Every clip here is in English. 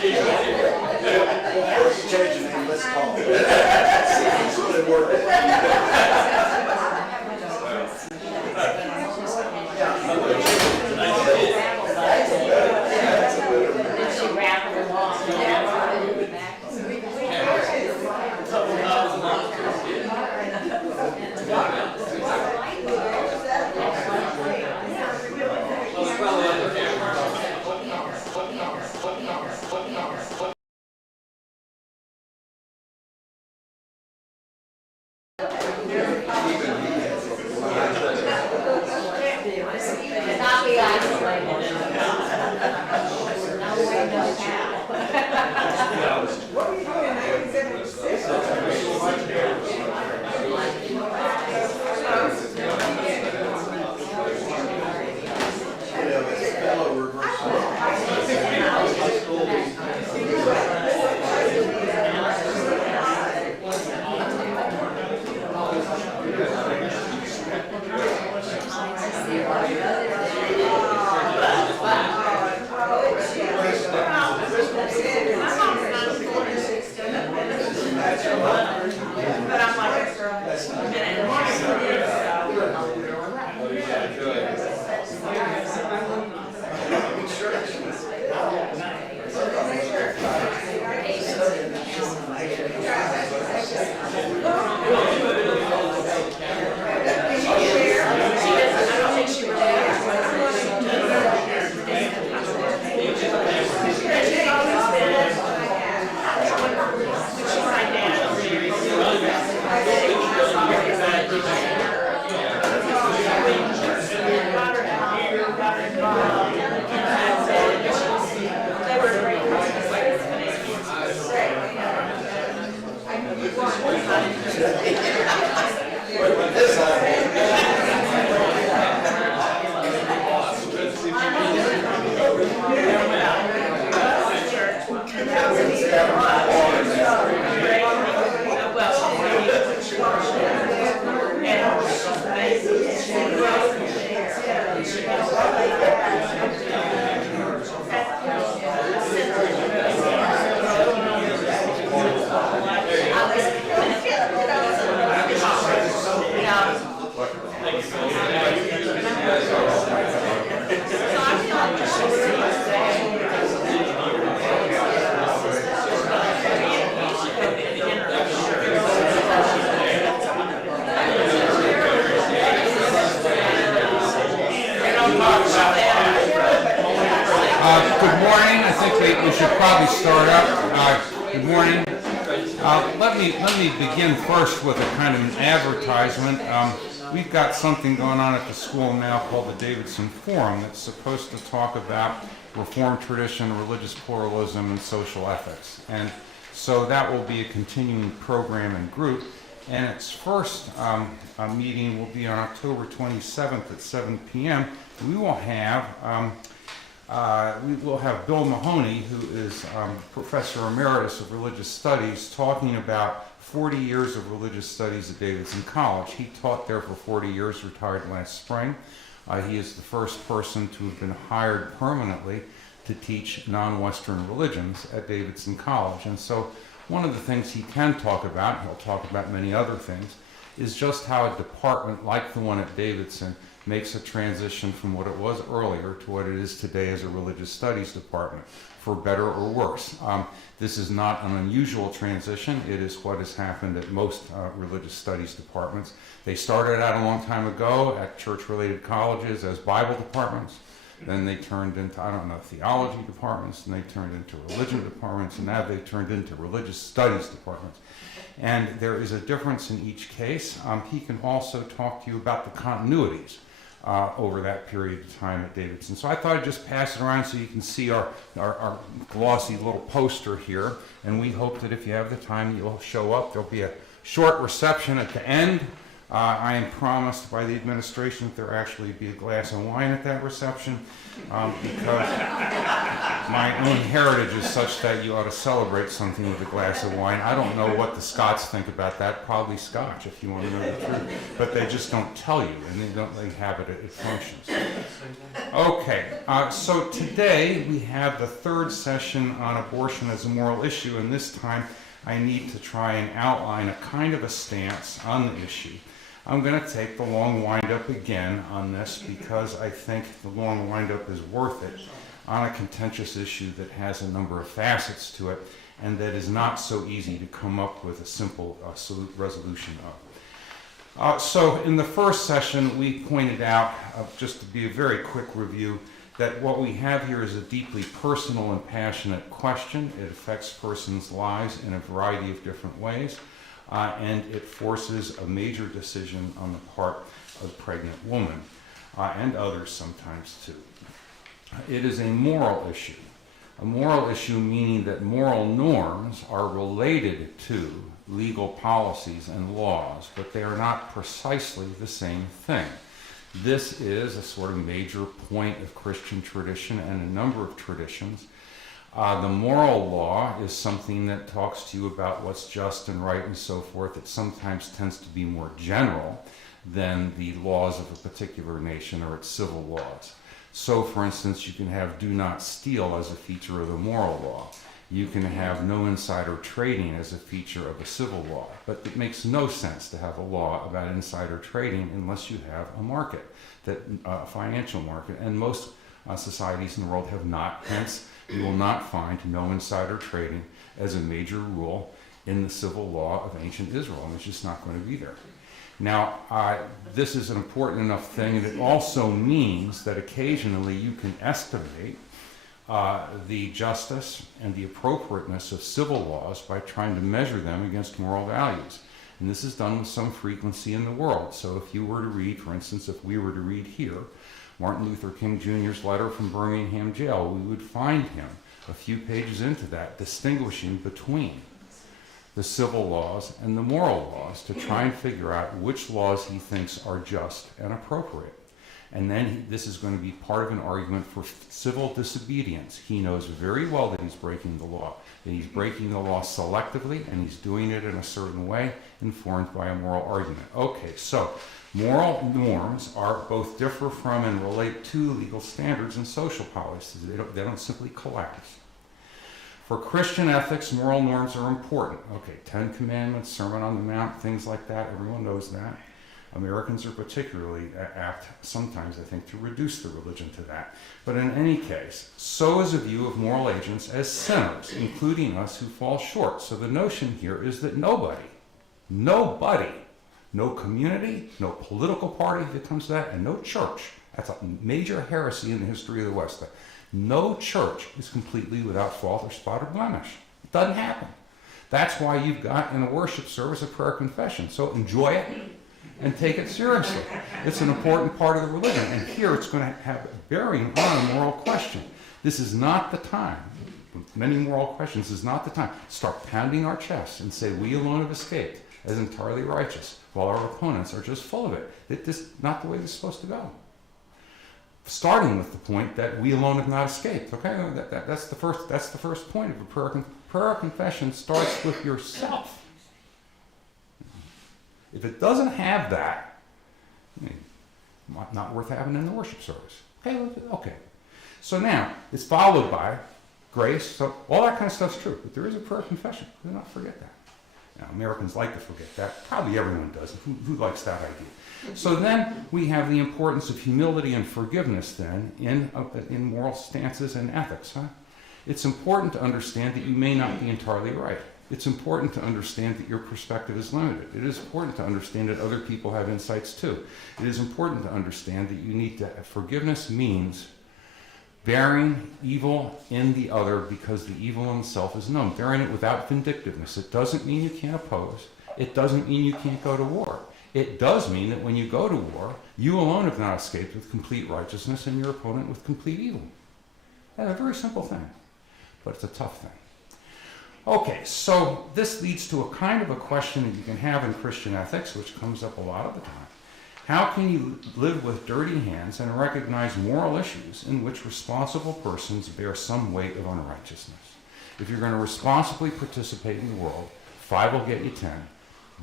Change the name, let's call it. It's really working. We should probably start up. Good morning. Let me begin first with a kind of an advertisement. We've got something going on at the school now called the Davidson Forum that's supposed to talk about Reformed tradition, religious pluralism, and social ethics. And so that will be a continuing program and group. And its first meeting will be on October 27th at 7 p.m. We will have Bill Mahoney, who is Professor Emeritus of Religious Studies, talking about 40 years of religious studies at Davidson College. He taught there for 40 years, retired last spring. He is the first person to have been hired permanently to teach non-Western religions at Davidson College. And so one of the things he can talk about, he'll talk about many other things, is just how a department like the one at Davidson makes a transition from what it was earlier to what it is today as a religious studies department, for better or worse. This is not an unusual transition. It is what has happened at most religious studies departments. They started out a long time ago at church-related colleges as Bible departments. Then they turned into, theology departments, and they turned into religion departments, and now they've turned into religious studies departments. And there is a difference in each case. He can also talk to you about the continuities over that period of time at Davidson. So I thought I'd just pass it around so you can see our glossy little poster here. And we hope that if you have the time, you'll show up. There'll be a short reception at the end I am promised by the administration that there actually be a glass of wine at that reception, because my own heritage is such that you ought to celebrate something with a glass of wine. I don't know what the Scots think about that. Probably Scotch, if you want to know the truth. But they just don't tell you, and they have it at functions. Okay, so today we have the third session on abortion as a moral issue, and this time I need to try and outline a kind of a stance on the issue. I'm going to take the long wind-up again on this because I think the long wind-up is worth it on a contentious issue that has a number of facets to it and that is not so easy to come up with a simple resolution of. So in the first session, we pointed out, just to be a very quick review, that what we have here is a deeply personal and passionate question. It affects persons' lives in a variety of different ways. And it forces a major decision on the part of a pregnant woman, and others sometimes too. It is a moral issue. A moral issue meaning that moral norms are related to legal policies and laws, but they are not precisely the same thing. This is a sort of major point of Christian tradition and a number of traditions. The moral law is something that talks to you about what's just and right and so forth. It sometimes tends to be more general than the laws of a particular nation or its civil laws. So, for instance, you can have do not steal as a feature of the moral law. You can have no insider trading as a feature of a civil law. But it makes no sense to have a law about insider trading unless you have a market, a financial market. And most societies in the world have not. Hence, you will not find no insider trading as a major rule in the civil law of ancient Israel, and it's just not going to be there. Now, this is an important enough thing, and it also means that occasionally you can estimate the justice and the appropriateness of civil laws by trying to measure them against moral values. And this is done with some frequency in the world. So if you were to read, for instance, if we were to read here, Martin Luther King Jr.'s letter from Birmingham jail, we would find him a few pages into that distinguishing between the civil laws and the moral laws to try and figure out which laws he thinks are just and appropriate. And then this is going to be part of an argument for civil disobedience. He knows very well that he's breaking the law, that he's breaking the law selectively, and he's doing it in a certain way, informed by a moral argument. Okay, so moral norms are both differ from and relate to legal standards and social policies. They don't simply collapse. For Christian ethics, moral norms are important. Okay, 10 Commandments, Sermon on the Mount, things like that, everyone knows that. Americans are particularly apt sometimes, I think, to reduce the religion to that. But in any case, so is a view of moral agents as sinners, including us who fall short. So the notion here is that nobody, no community, no political party that comes to that, and no church, that's a major heresy in the history of the West, that no church is completely without fault or spot or blemish. It doesn't happen. That's why you've got in a worship service a prayer confession. So enjoy it and take it seriously. It's an important part of the religion. And here it's going to have a bearing on a moral question. This is not the time, many moral questions, is not the time to start pounding our chests and say we alone have escaped as entirely righteous, while our opponents are just full of it. This is not the way this is supposed to go. Starting with the point that we alone have not escaped. Okay, that's the first point of a prayer. Prayer confession starts with yourself. If it doesn't have that, not worth having in the worship service. Okay. So now it's followed by grace. So all that kind of stuff's true, but there is a prayer confession. Do not forget that. Now, Americans like to forget that. Probably everyone does. Who likes that idea? So then we have the importance of humility and forgiveness then in moral stances and ethics. It's important to understand that you may not be entirely right. It's important to understand that your perspective is limited. It is important to understand that other people have insights too. It is important to understand that you need to, forgiveness means bearing evil in the other because the evil in itself is known. Bearing it without vindictiveness. It doesn't mean you can't oppose. It doesn't mean you can't go to war. It does mean that when you go to war, you alone have not escaped with complete righteousness and your opponent with complete evil. That's a very simple thing, but it's a tough thing. Okay, so this leads to a kind of a question that you can have in Christian ethics, which comes up a lot of the time. How can you live with dirty hands and recognize moral issues in which responsible persons bear some weight of unrighteousness? If you're going to responsibly participate in the world, 5 will get you 10.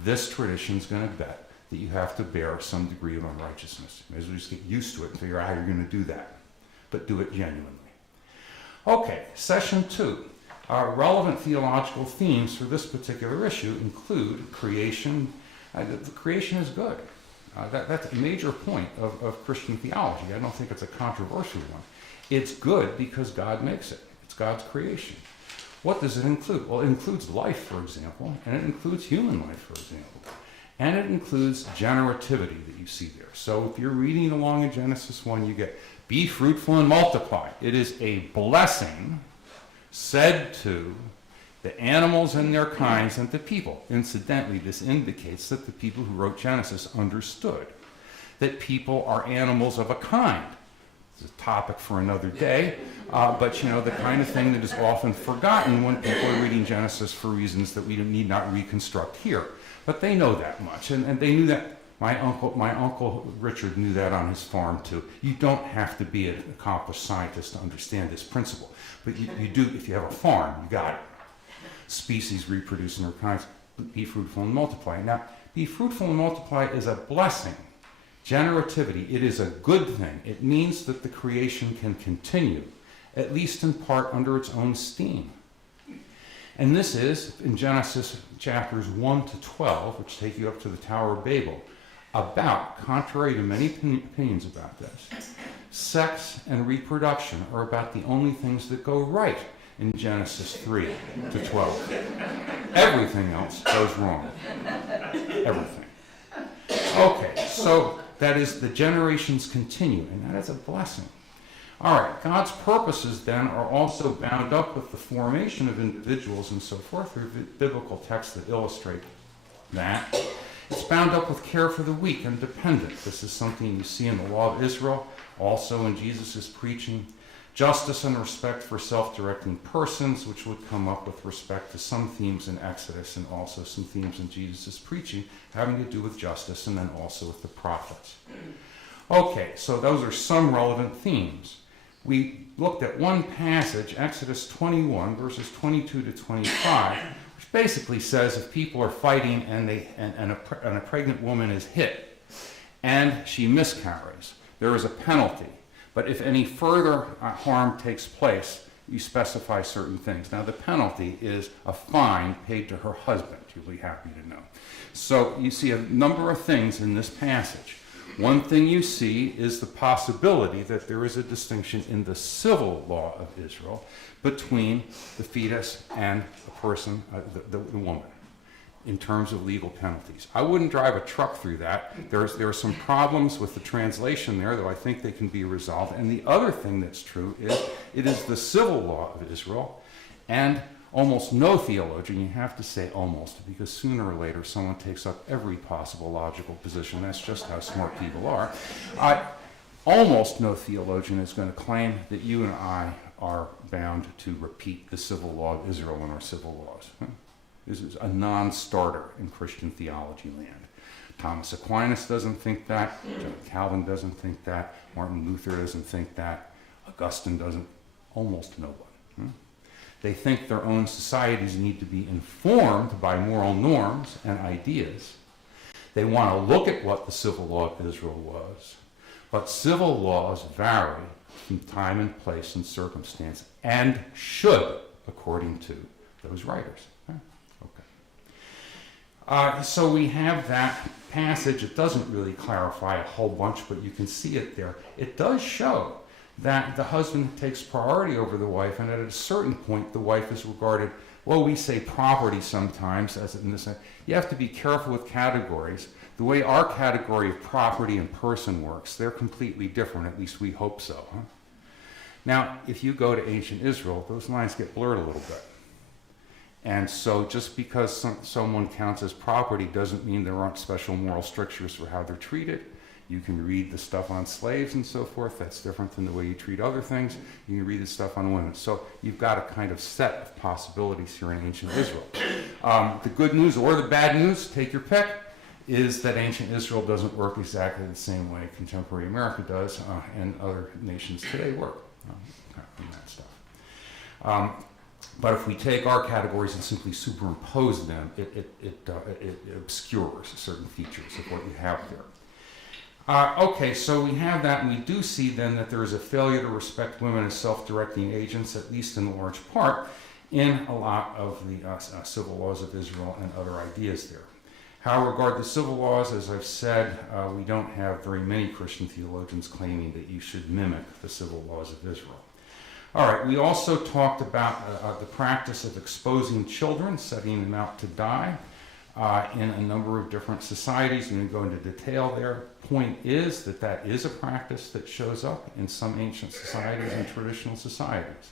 This tradition is going to bet that you have to bear some degree of unrighteousness. You may as well just get used to it and figure out how you're going to do that, but do it genuinely. Okay, session 2. Our relevant theological themes for this particular issue include creation. The creation is good. That's a major point of Christian theology. I don't think it's a controversial one. It's good because God makes it. It's God's creation. What does it include? Well, it includes life, for example, and it includes human life, for example. And it includes generativity that you see there. So if you're reading along in Genesis 1, you get, be fruitful and multiply. It is a blessing said to the animals and their kinds and to people. Incidentally, this indicates that the people who wrote Genesis understood that people are animals of a kind. It's a topic for another day, but you know, the kind of thing that is often forgotten when people are reading Genesis for reasons that we need not reconstruct here. But they know that much, and they knew that. My uncle Richard knew that on his farm too. You don't have to be an accomplished scientist to understand this principle, but you do if you have a farm. You got it. Species reproduce in their kinds. Be fruitful and multiply. Now, be fruitful and multiply is a blessing. Generativity, it is a good thing. It means that the creation can continue, at least in part under its own steam. And this is in Genesis chapters 1 to 12, which take you up to the Tower of Babel, about, contrary to many opinions about this, sex and reproduction are about the only things that go right in Genesis 3 to 12. Everything else goes wrong. Everything. Okay, so that is the generations continue, and that is a blessing. All right, God's purposes then are also bound up with the formation of individuals and so forth. There are biblical texts that illustrate that. It's bound up with care for the weak and dependent. This is something you see in the law of Israel, also in Jesus' preaching. Justice and respect for self-directing persons, which would come up with respect to some themes in Exodus and also some themes in Jesus' preaching having to do with justice and then also with the prophets. Okay, so those are some relevant themes. We looked at one passage, Exodus 21, verses 22 to 25, which basically says if people are fighting and a pregnant woman is hit and she miscarries, there is a penalty. But if any further harm takes place, you specify certain things. Now, the penalty is a fine paid to her husband, you'll be happy to know. So you see a number of things in this passage. One thing you see is the possibility that there is a distinction in the civil law of Israel between the fetus and the person, the woman, in terms of legal penalties. I wouldn't drive a truck through that. There are some problems with the translation there, though I think they can be resolved. And the other thing that's true is it is the civil law of Israel, and almost no theologian, you have to say almost, because sooner or later someone takes up every possible logical position. That's just how smart people are. Almost no theologian is going to claim that you and I are bound to repeat the civil law of Israel in our civil laws. This is a non-starter in Christian theology land. Thomas Aquinas doesn't think that. John Calvin doesn't think that. Martin Luther doesn't think that. Augustine doesn't. Almost no one. They think their own societies need to be informed by moral norms and ideas. They want to look at what the civil law of Israel was. But civil laws vary from time and place and circumstance and should, according to those writers. So we have that passage. It doesn't really clarify a whole bunch, but you can see it there. It does show that the husband takes priority over the wife, and at a certain point the wife is regarded, well, we say property sometimes, as in this. You have to be careful with categories. The way our category of property and person works, they're completely different, at least we hope so. Huh? Now, if you go to ancient Israel, those lines get blurred a little bit. And so just because someone counts as property doesn't mean there aren't special moral strictures for how they're treated. You can read the stuff on slaves and so forth. That's different than the way you treat other things. You can read the stuff on women. So you've got a kind of set of possibilities here in ancient Israel. The good news or the bad news, take your pick, is that ancient Israel doesn't work exactly the same way contemporary America does, and other nations today work from that stuff. But if we take our categories and simply superimpose them, it obscures certain features of what you have there. Okay, so we have that, and we do see then that there is a failure to respect women as self-directing agents, at least in large part, in a lot of the civil laws of Israel and other ideas there. How regard the civil laws, as I've said, we don't have very many Christian theologians claiming that you should mimic the civil laws of Israel. All right, we also talked about the practice of exposing children, setting them out to die, in a number of different societies. I'm going to go into detail there. Point is that that is a practice that shows up in some ancient societies and traditional societies.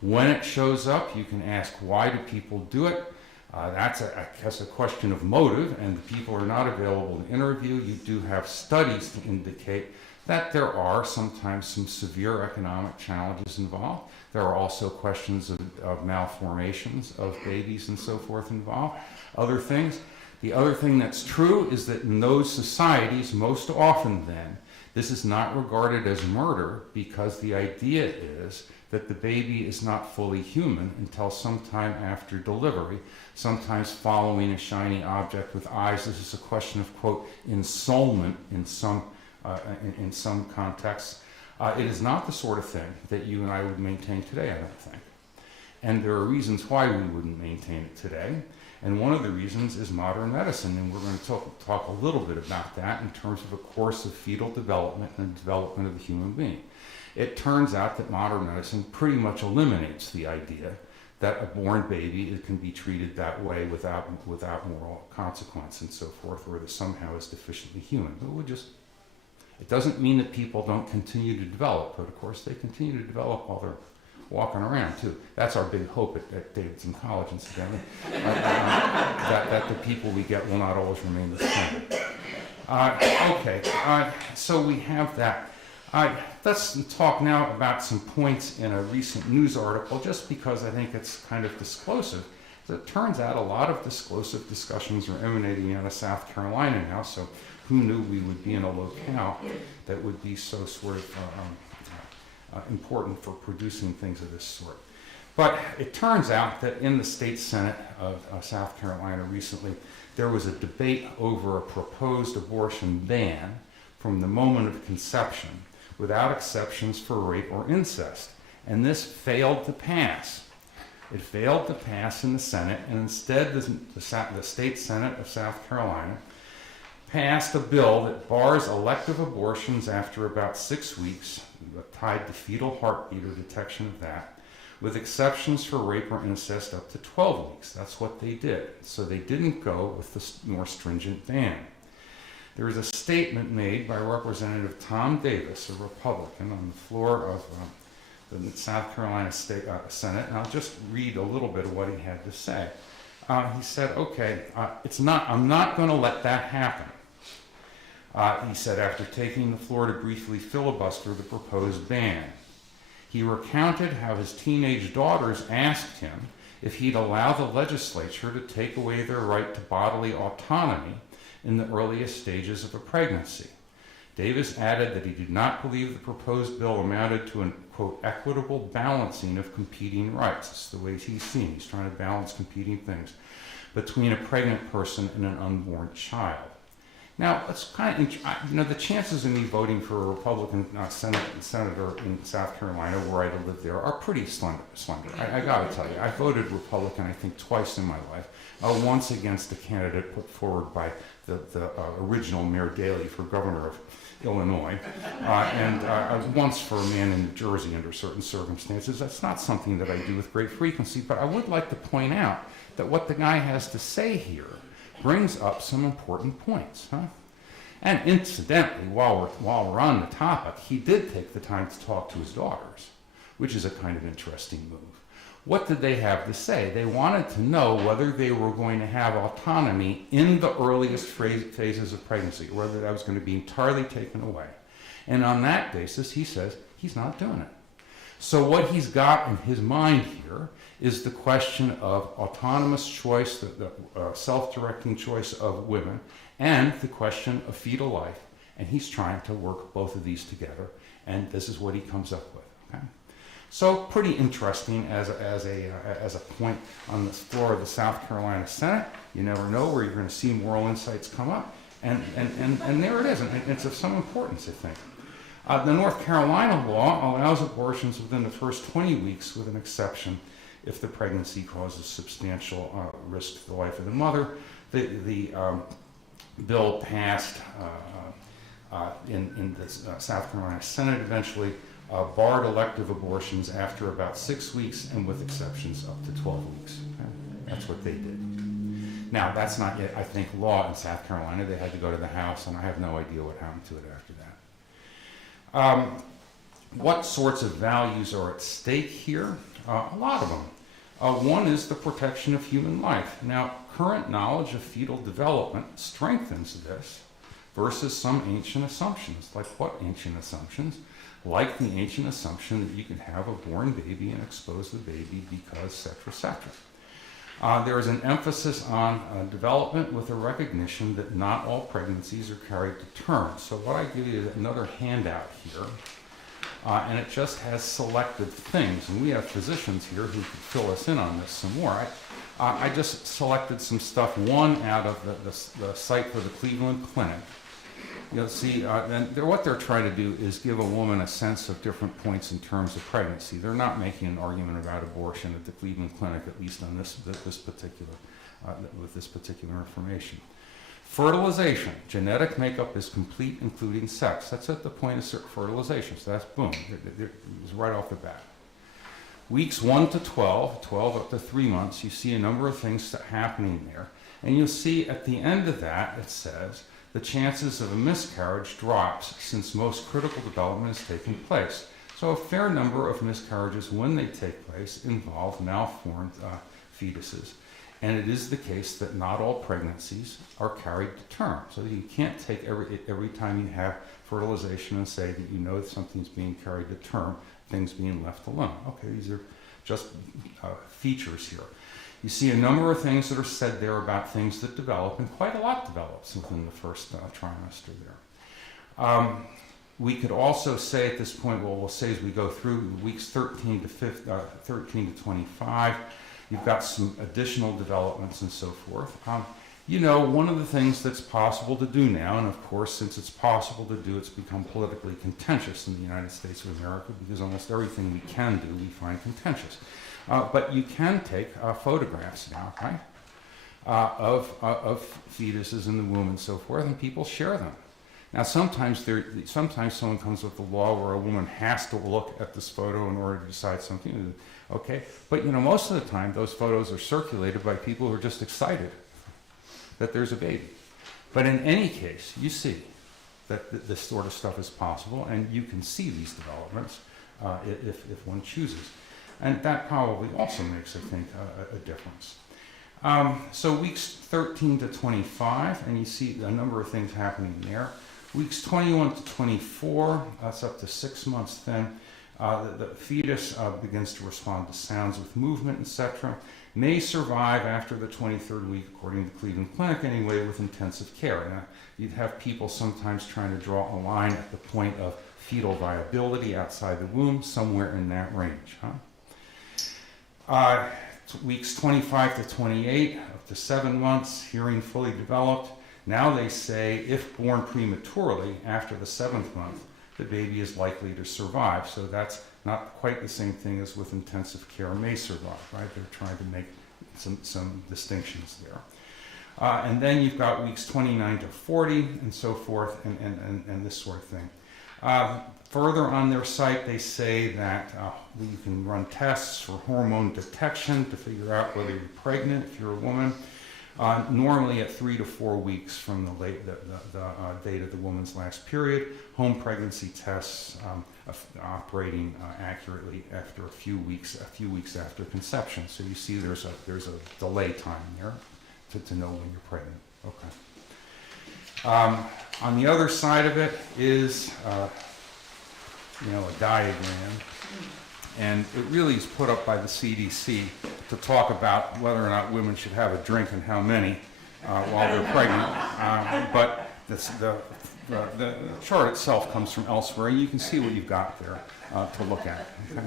When it shows up, you can ask, why do people do it? That's a question of motive, and the people are not available to interview. You do have studies to indicate that there are sometimes some severe economic challenges involved. There are also questions of malformations of babies and so forth involved, other things. The other thing that's true is that in those societies, most often then, this is not regarded as murder because the idea is that the baby is not fully human until sometime after delivery, sometimes following a shiny object with eyes. This is a question of, quote, ensoulment in some contexts. It is not the sort of thing that you and I would maintain today, I don't think. And there are reasons why we wouldn't maintain it today. And one of the reasons is modern medicine, and we're going to talk a little bit about that in terms of a course of fetal development and the development of the human being. It turns out that modern medicine pretty much eliminates the idea that a born baby can be treated that way without moral consequence and so forth, or that somehow is deficiently human. It doesn't mean that people don't continue to develop, but of course they continue to develop while they're walking around too. That's our big hope at Davidson College, incidentally, that the people we get will not always remain the same. So we have that. Let's talk now about some points in a recent news article, just because I think it's kind of disclosive. As it turns out, a lot of disclosive discussions are emanating out of South Carolina now, so who knew we would be in a locale that would be so sort of important for producing things of this sort. But it turns out that in the state Senate of South Carolina recently, there was a debate over a proposed abortion ban from the moment of conception without exceptions for rape or incest. And this failed to pass. It failed to pass in the Senate, and instead the state Senate of South Carolina passed a bill that bars elective abortions after about 6 weeks, tied to fetal heartbeat or detection of that, with exceptions for rape or incest up to 12 weeks. That's what they did. So they didn't go with the more stringent ban. There was a statement made by Representative Tom Davis, a Republican, on the floor of the South Carolina State Senate, and I'll just read a little bit of what he had to say. He said, I'm not going to let that happen. He said, after taking the floor to briefly filibuster the proposed ban. He recounted how his teenage daughters asked him if he'd allow the legislature to take away their right to bodily autonomy in the earliest stages of a pregnancy. Davis added that he did not believe the proposed bill amounted to an, quote, equitable balancing of competing rights. It's the way he's seen. He's trying to balance competing things between a pregnant person and an unborn child. Now, it's kind of, the chances of me voting for a Republican senator in South Carolina, were I to live there, are pretty slender. I got to tell you, I voted Republican, I think, twice in my life. Once against a candidate put forward by the original Mayor Daley for governor of Illinois, and once for a man in New Jersey under certain circumstances. That's not something that I do with great frequency, but I would like to point out that what the guy has to say here brings up some important points. And incidentally, while we're on the topic, he did take the time to talk to his daughters, which is a kind of interesting move. What did they have to say? They wanted to know whether they were going to have autonomy in the earliest phases of pregnancy, or whether that was going to be entirely taken away. And on that basis, he says he's not doing it. So what he's got in his mind here is the question of autonomous choice, the self-directing choice of women, and the question of fetal life. And he's trying to work both of these together, and this is what he comes up with. Okay? So pretty interesting as a point on the floor of the South Carolina Senate. You never know where you're going to see moral insights come up, and there it is, and it's of some importance, I think. The North Carolina law allows abortions within the first 20 weeks, with an exception if the pregnancy causes substantial risk to the life of the mother. The bill passed in the South Carolina Senate eventually, barred elective abortions after about 6 weeks, and with exceptions up to 12 weeks. Okay? That's what they did. Now, that's not yet, I think, law in South Carolina. They had to go to the House, and I have no idea what happened to it after that. What sorts of values are at stake here? A lot of them. One is the protection of human life. Now, current knowledge of fetal development strengthens this versus some ancient assumptions. Like what ancient assumptions? Like the ancient assumption that you can have a born baby and expose the baby because, etc., etc. There is an emphasis on development with a recognition that not all pregnancies are carried to term. So what I give you is another handout here, and it just has selected things. And we have physicians here who could fill us in on this some more. I just selected some stuff, one out of the site for the Cleveland Clinic. You'll see, what they're trying to do is give a woman a sense of different points in terms of pregnancy. They're not making an argument about abortion at the Cleveland Clinic, at least on this particular, with this particular information. Fertilization. Genetic makeup is complete, including sex. That's at the point of fertilization, so that's boom. It's right off the bat. Weeks 1 to 12, 12 up to 3 months, you see a number of things happening there. And you'll see at the end of that, it says, the chances of a miscarriage drops since most critical development has taken place. So a fair number of miscarriages, when they take place, involve malformed fetuses. And it is the case that not all pregnancies are carried to term. So you can't take every time you have fertilization and say that you know that something's being carried to term, things being left alone. Okay, these are just features here. You see a number of things that are said there about things that develop, and quite a lot develops within the first trimester there. We could also say at this point, well, we'll say as we go through weeks 13 to 25, you've got some additional developments and so forth. You know, one of the things that's possible to do now, and of course, since it's possible to do, it's become politically contentious in the United States of America, because almost everything we can do, we find contentious. But you can take photographs now, right, of fetuses in the womb and so forth, and people share them. Now, sometimes someone comes with a law where a woman has to look at this photo in order to decide something. Okay, but you know, most of the time, those photos are circulated by people who are just excited that there's a baby. But in any case, you see that this sort of stuff is possible, and you can see these developments if one chooses. And that probably also makes, I think, a difference. So weeks 13 to 25, and you see a number of things happening there. Weeks 21 to 24, that's up to 6 months then. The fetus begins to respond to sounds with movement, etc. May survive after the 23rd week, according to Cleveland Clinic anyway, with intensive care. Now, you'd have people sometimes trying to draw a line at the point of fetal viability outside the womb, somewhere in that range. Weeks 25 to 28, up to 7 months, hearing fully developed. Now they say if born prematurely after the 7th month, the baby is likely to survive. So that's not quite the same thing as with intensive care may survive, right? They're trying to make some distinctions there. And then you've got weeks 29 to 40 and so forth, and this sort of thing. Further on their site, they say that you can run tests for hormone detection to figure out whether you're pregnant if you're a woman. Normally at 3 to 4 weeks from the date of the woman's last period. Home pregnancy tests operating accurately after a few weeks after conception. So you see there's a delay time there to know when you're pregnant. Okay. On the other side of it is a diagram, and it really is put up by the CDC to talk about whether or not women should have a drink and how many while they're pregnant. But the chart itself comes from elsewhere, and you can see what you've got there to look at. Okay?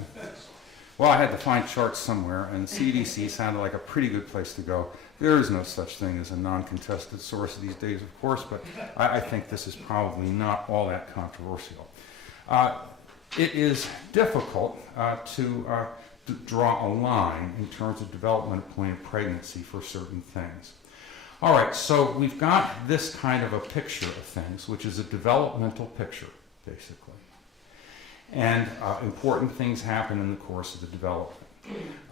Well, I had to find charts somewhere, and CDC sounded like a pretty good place to go. There is no such thing as a non-contested source these days, of course, but I think this is probably not all that controversial. It is difficult to draw a line in terms of development point of pregnancy for certain things. All right, so we've got this kind of a picture of things, which is a developmental picture, basically. And important things happen in the course of the development.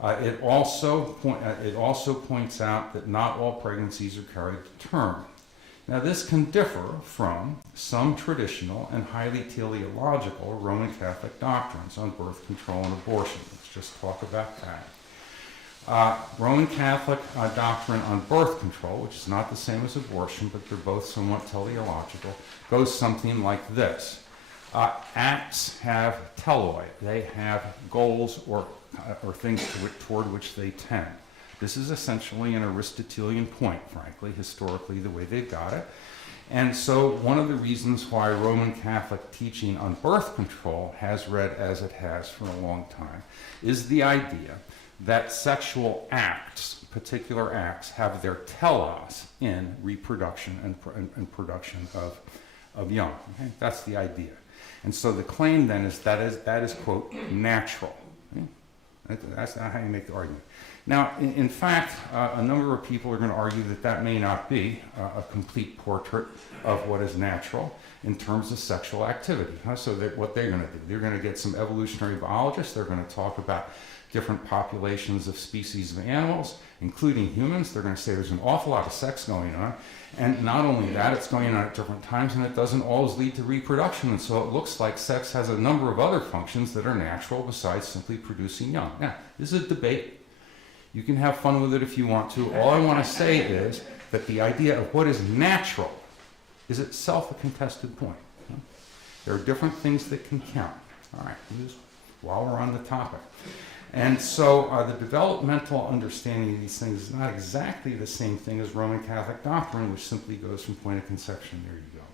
It also points out that not all pregnancies are carried to term. Now, this can differ from some traditional and highly teleological Roman Catholic doctrines on birth control and abortion. Let's just talk about that. Roman Catholic doctrine on birth control, which is not the same as abortion, but they're both somewhat teleological, goes something like this. Acts have teloi. They have goals or things toward which they tend. This is essentially an Aristotelian point, frankly, historically, the way they've got it. And so one of the reasons why Roman Catholic teaching on birth control has read as it has for a long time is the idea that sexual acts, particular acts, have their telos in reproduction and production of young. Okay? That's the idea. And so the claim then is that is quote, natural. Okay? That's not how you make the argument. Now, in fact, a number of people are going to argue that that may not be a complete portrait of what is natural in terms of sexual activity. So that what they're going to do, they're going to get some evolutionary biologists, they're going to talk about different populations of species of animals, including humans. They're going to say there's an awful lot of sex going on. And not only that, it's going on at different times, and it doesn't always lead to reproduction. And so it looks like sex has a number of other functions that are natural besides simply producing young. Now, this is a debate. You can have fun with it if you want to. All I want to say is that the idea of what is natural is itself a contested point. There are different things that can count. All right, just while we're on the topic. And so the developmental understanding of these things is not exactly the same thing as Roman Catholic doctrine, which simply goes from point of conception. There you go.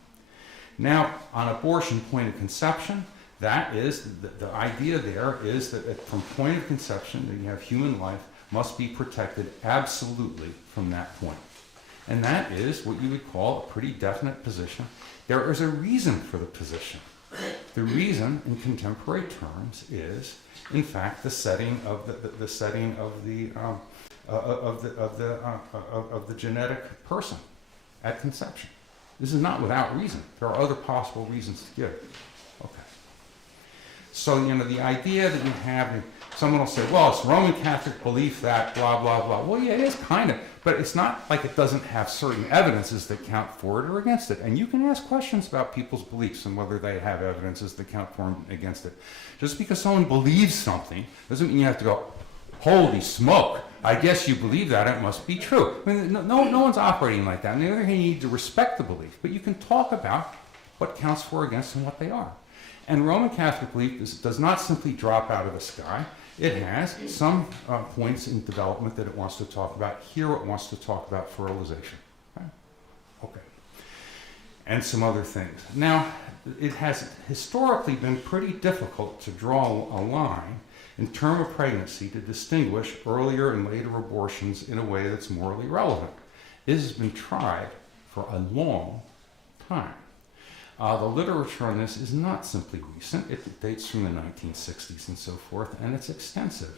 Now, on abortion, point of conception, that is, the idea there is that from point of conception, that you have human life must be protected absolutely from that point. And that is what you would call a pretty definite position. There is a reason for the position. The reason, in contemporary terms, is, in fact, the setting of the genetic person at conception. This is not without reason. There are other possible reasons to give. Okay. So, the idea that you have, someone will say, well, it's Roman Catholic belief that blah, blah, blah. Well, yeah, it is kind of, but it's not like it doesn't have certain evidences that count for it or against it. And you can ask questions about people's beliefs and whether they have evidences that count for and against it. Just because someone believes something doesn't mean you have to go, holy smoke, I guess you believe that, it must be true. I mean, no one's operating like that. On the other hand, you need to respect the belief, but you can talk about what counts for, against, and what they are. And Roman Catholic belief does not simply drop out of the sky. It has some points in development that it wants to talk about. Here it wants to talk about fertilization. Okay. And some other things. Now, it has historically been pretty difficult to draw a line in term of pregnancy to distinguish earlier and later abortions in a way that's morally relevant. This has been tried for a long time. The literature on this is not simply recent. It dates from the 1960s and so forth, and it's extensive.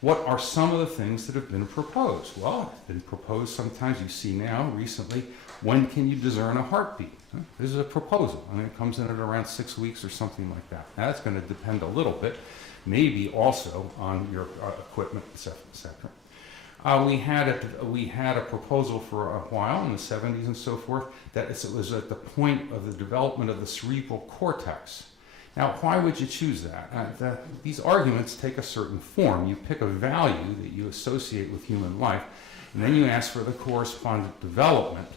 What are some of the things that have been proposed? Well, it's been proposed sometimes, you see now, recently, when can you discern a heartbeat? This is a proposal. I mean, it comes in at around 6 weeks or something like that. Now, that's going to depend a little bit, maybe also on your equipment, et cetera, et cetera. We had a proposal for a while in the 70s and so forth that it was at the point of the development of the cerebral cortex. Now, why would you choose that? These arguments take a certain form. You pick a value that you associate with human life, and then you ask for the correspondent development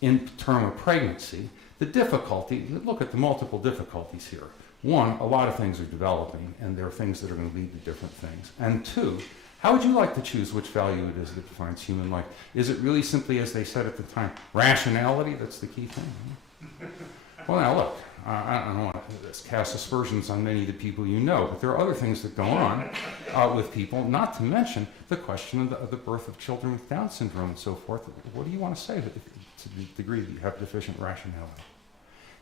in term of pregnancy. The difficulty, look at the multiple difficulties here. One, a lot of things are developing, and there are things that are going to lead to different things. And two, how would you like to choose which value it is that defines human life? Is it really simply, as they said at the time, rationality that's the key thing? Well, now look, I don't want to cast aspersions on many of the people you know, but there are other things that go on with people, not to mention the question of the birth of children with Down syndrome and so forth. What do you want to say to the degree that you have deficient rationality?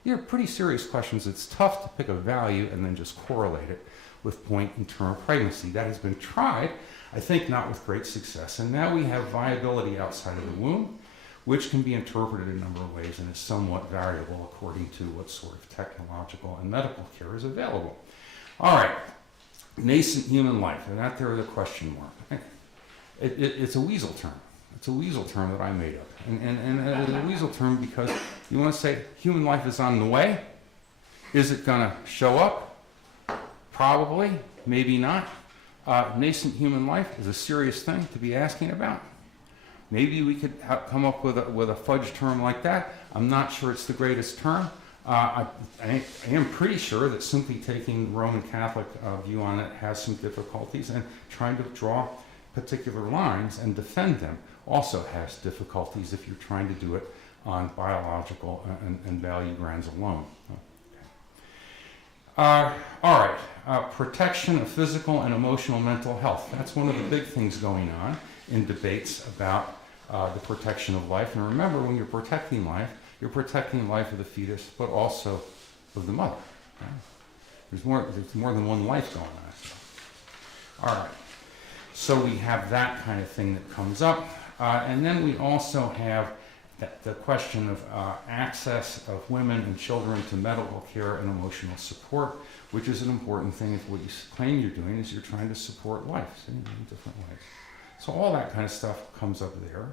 These are pretty serious questions. It's tough to pick a value and then just correlate it with point in term of pregnancy. That has been tried, I think not with great success. And now we have viability outside of the womb, which can be interpreted in a number of ways and is somewhat variable according to what sort of technological and medical care is available. All right, nascent human life, and that there is a question mark. It's a weasel term. It's a weasel term that I made up. And it's a weasel term because you want to say human life is on the way. Is it going to show up? Probably, maybe not. Nascent human life is a serious thing to be asking about. Maybe we could come up with a fudge term like that. I'm not sure it's the greatest term. I am pretty sure that simply taking the Roman Catholic view on it has some difficulties, and trying to draw particular lines and defend them also has difficulties if you're trying to do it on biological and value grounds alone. Okay. All right, protection of physical and emotional mental health. That's one of the big things going on in debates about the protection of life. And remember, when you're protecting life of the fetus, but also of the mother. Okay? There's more than one life going on. All right. So we have that kind of thing that comes up. And then we also have the question of access of women and children to medical care and emotional support, which is an important thing if what you claim you're doing is you're trying to support life in different ways. So all that kind of stuff comes up there.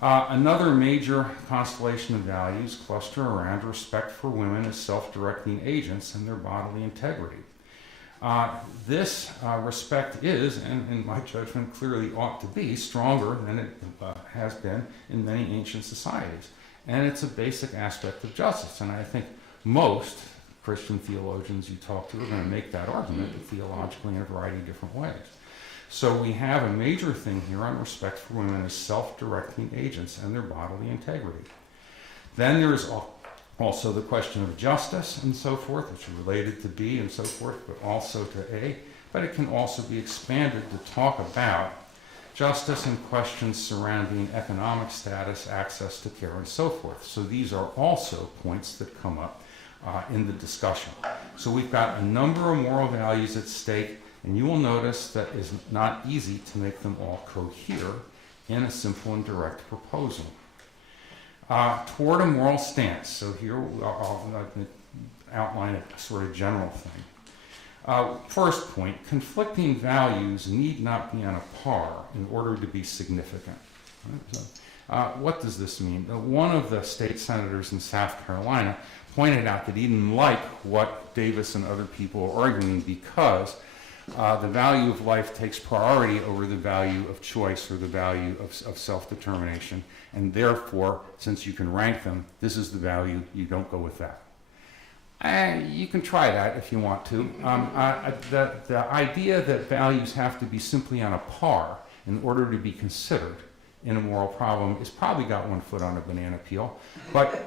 Another major constellation of values cluster around respect for women as self-directing agents and their bodily integrity. This respect is, and in my judgment clearly ought to be, stronger than it has been in many ancient societies. And it's a basic aspect of justice. And I think most Christian theologians you talk to are going to make that argument theologically in a variety of different ways. So we have a major thing here on respect for women as self-directing agents and their bodily integrity. Then there's also the question of justice and so forth, which is related to B and so forth, but also to A. But it can also be expanded to talk about justice and questions surrounding economic status, access to care, and so forth. So these are also points that come up in the discussion. So we've got a number of moral values at stake, and you will notice that it's not easy to make them all cohere in a simple and direct proposal. Toward a moral stance. So here I'll outline a sort of general thing. First point, conflicting values need not be on a par in order to be significant. Right? So, what does this mean? One of the state senators in South Carolina pointed out that he didn't like what Davis and other people are arguing because the value of life takes priority over the value of choice or the value of self-determination, and therefore, since you can rank them, this is the value, you don't go with that. You can try that if you want to. The idea that values have to be simply on a par in order to be considered in a moral problem is probably got one foot on a banana peel, but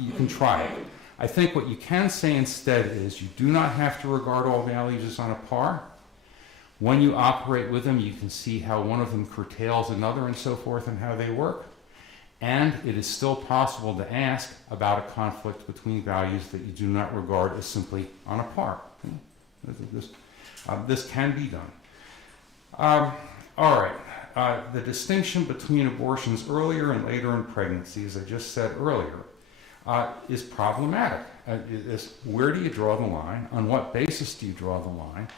you can try it. I think what you can say instead is you do not have to regard all values as on a par. When you operate with them, you can see how one of them curtails another and so forth and how they work. And it is still possible to ask about a conflict between values that you do not regard as simply on a par. This can be done. All right. The distinction between abortions earlier and later in pregnancy, as I just said earlier, is problematic. Where do you draw the line? On what basis do you draw the line?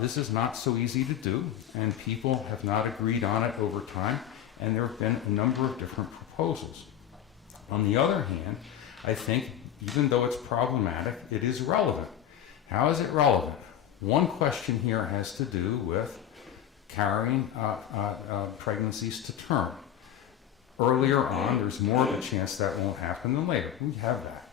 This is not so easy to do, and people have not agreed on it over time, and there have been a number of different proposals. On the other hand, I think even though it's problematic, it is relevant. How is it relevant? One question here has to do with carrying pregnancies to term. Earlier on, there's more of a chance that won't happen than later. We have that.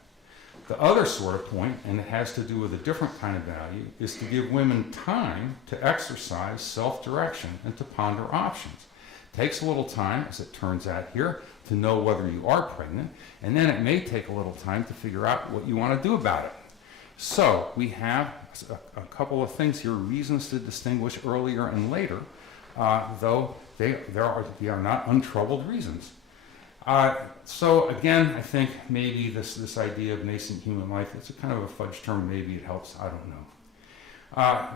The other sort of point, and it has to do with a different kind of value, is to give women time to exercise self-direction and to ponder options. It takes a little time, as it turns out here, to know whether you are pregnant, and then it may take a little time to figure out what you want to do about it. So we have a couple of things here, reasons to distinguish earlier and later, though they are not untroubled reasons. So again, I think maybe this idea of nascent human life, it's a kind of a fudge term, maybe it helps, I don't know.